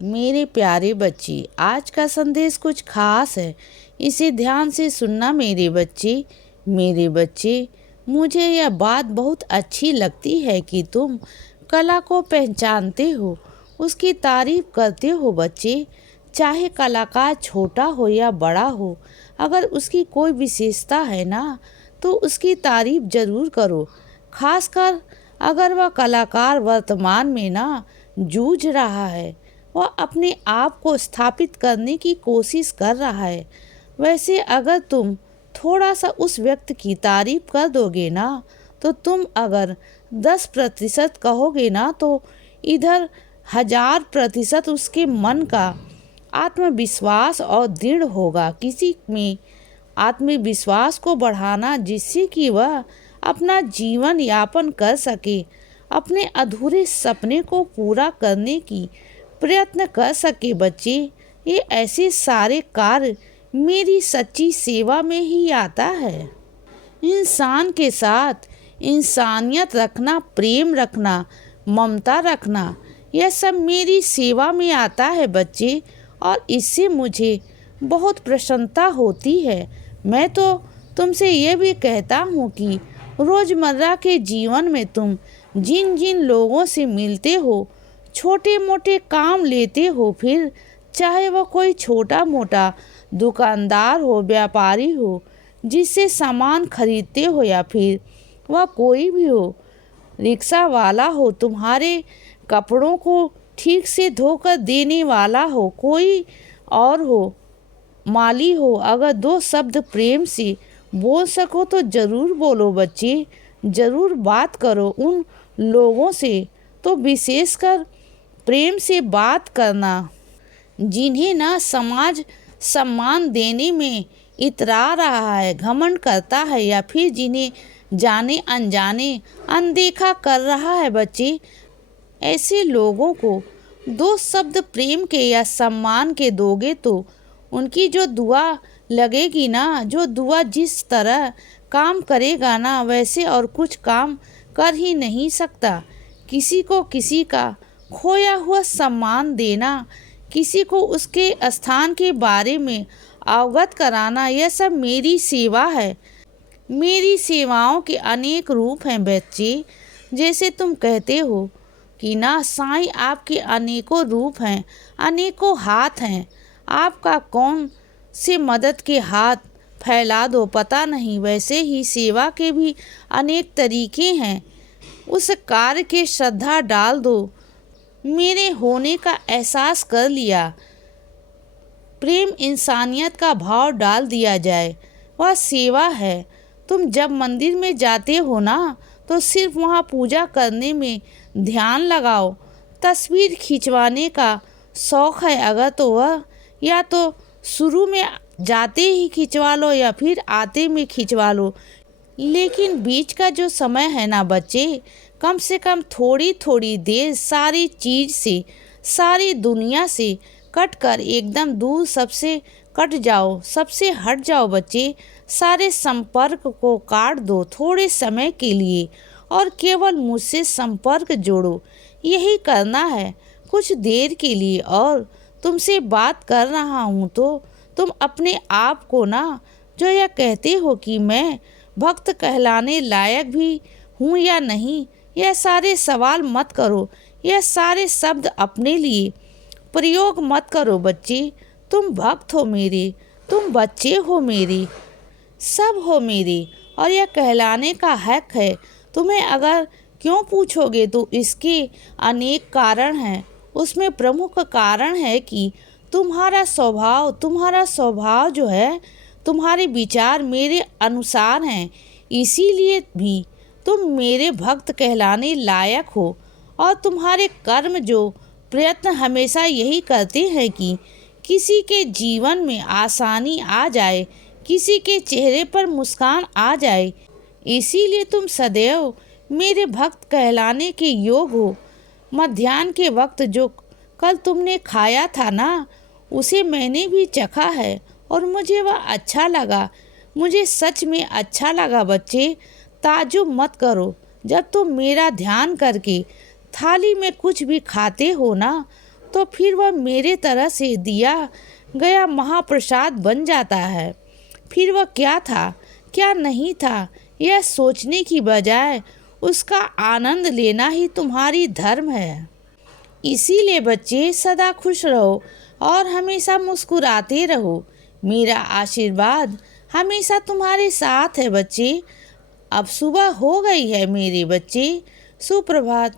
मेरे प्यारे बच्चे, आज का संदेश कुछ खास है। इसे ध्यान से सुनना मेरे बच्चे, मुझे यह बात बहुत अच्छी लगती है कि तुम कला को पहचानते हो, उसकी तारीफ करते हो बच्चे। चाहे कलाकार छोटा हो या बड़ा हो, अगर उसकी कोई विशेषता है ना, तो उसकी तारीफ जरूर करो। खासकर अगर वह कलाकार वर्तमान में ना जूझ रहा है, वह अपने आप को स्थापित करने की कोशिश कर रहा है। वैसे अगर तुम थोड़ा सा उस व्यक्ति की तारीफ कर दोगे ना, तो तुम अगर 10% कहोगे ना, तो इधर 1000% उसके मन का आत्मविश्वास और दृढ़ होगा। किसी में आत्मविश्वास को बढ़ाना जिससे कि वह अपना जीवन यापन कर सके, अपने अधूरे सपने को पूरा करने की प्रयत्न कर सके बच्चे। ये ऐसे सारे कार्य मेरी सच्ची सेवा में ही आता है। इंसान के साथ इंसानियत रखना, प्रेम रखना, ममता रखना, यह सब मेरी सेवा में आता है बच्चे, और इससे मुझे बहुत प्रसन्नता होती है। मैं तो तुमसे ये भी कहता हूँ कि रोज़मर्रा के जीवन में तुम जिन जिन लोगों से मिलते हो, छोटे मोटे काम लेते हो, फिर चाहे वह कोई छोटा मोटा दुकानदार हो, व्यापारी हो, जिससे सामान खरीदते हो, या फिर वह कोई भी हो, रिक्शा वाला हो, तुम्हारे कपड़ों को ठीक से धोकर देने वाला हो, कोई और हो, माली हो, अगर 2 शब्द प्रेम से बोल सको तो ज़रूर बोलो बच्चे, ज़रूर बात करो उन लोगों से। तो विशेषकर प्रेम से बात करना जिन्हें ना समाज सम्मान देने में इतरा रहा है, घमंड करता है, या फिर जिन्हें जाने अनजाने अनदेखा कर रहा है बच्चे। ऐसे लोगों को 2 शब्द प्रेम के या सम्मान के दोगे तो उनकी जो दुआ लगेगी ना, जो दुआ जिस तरह काम करेगा ना, वैसे और कुछ काम कर ही नहीं सकता। किसी को किसी का खोया हुआ सम्मान देना, किसी को उसके स्थान के बारे में अवगत कराना, यह सब मेरी सेवा है। मेरी सेवाओं के अनेक रूप हैं बच्चे। जैसे तुम कहते हो कि ना साईं आपके अनेकों रूप हैं, अनेकों हाथ हैं, आपका कौन से मदद के हाथ फैला दो पता नहीं। वैसे ही सेवा के भी अनेक तरीके हैं, उस कार्य के श्रद्धा डाल दो, मेरे होने का एहसास कर लिया, प्रेम इंसानियत का भाव डाल दिया जाए, वह सेवा है। तुम जब मंदिर में जाते हो ना, तो सिर्फ वहाँ पूजा करने में ध्यान लगाओ। तस्वीर खिंचवाने का शौक़ है अगर, तो वह या तो शुरू में जाते ही खिंचवा लो या फिर आते में खिंचवा लो, लेकिन बीच का जो समय है ना बच्चे, कम से कम थोड़ी थोड़ी देर सारी चीज़ से, सारी दुनिया से कट कर एकदम दूर सबसे कट जाओ, सबसे हट जाओ बच्चे। सारे संपर्क को काट दो थोड़े समय के लिए, और केवल मुझसे संपर्क जोड़ो। यही करना है कुछ देर के लिए। और तुमसे बात कर रहा हूँ तो तुम अपने आप को ना, जो यह कहते हो कि मैं भक्त कहलाने लायक भी हूँ या नहीं, यह सारे सवाल मत करो, यह सारे शब्द अपने लिए प्रयोग मत करो बच्चे। तुम भक्त हो मेरे, तुम बच्चे हो मेरे, सब हो मेरे, और यह कहलाने का हक है तुम्हें। अगर क्यों पूछोगे तो इसके अनेक कारण हैं। उसमें प्रमुख कारण है कि तुम्हारा स्वभाव जो है, तुम्हारे विचार मेरे अनुसार हैं, इसीलिए भी तुम मेरे भक्त कहलाने लायक हो। और तुम्हारे कर्म जो प्रयत्न हमेशा यही करते हैं कि किसी के जीवन में आसानी आ जाए, किसी के चेहरे पर मुस्कान आ जाए, इसीलिए तुम सदैव मेरे भक्त कहलाने के योग हो। मध्याह्न के वक्त जो कल तुमने खाया था ना, उसे मैंने भी चखा है और मुझे वह अच्छा लगा, मुझे सच में अच्छा लगा बच्चे। ताज्जुब मत करो, जब तुम मेरा ध्यान करके थाली में कुछ भी खाते हो ना, तो फिर वह मेरे तरह से दिया गया महाप्रसाद बन जाता है। फिर वह क्या था, क्या नहीं था, यह सोचने की बजाय उसका आनंद लेना ही तुम्हारी धर्म है। इसीलिए बच्चे सदा खुश रहो और हमेशा मुस्कुराते रहो। मेरा आशीर्वाद हमेशा तुम्हारे साथ है बच्चे। अब सुबह हो गई है मेरे बच्चे, सुप्रभात।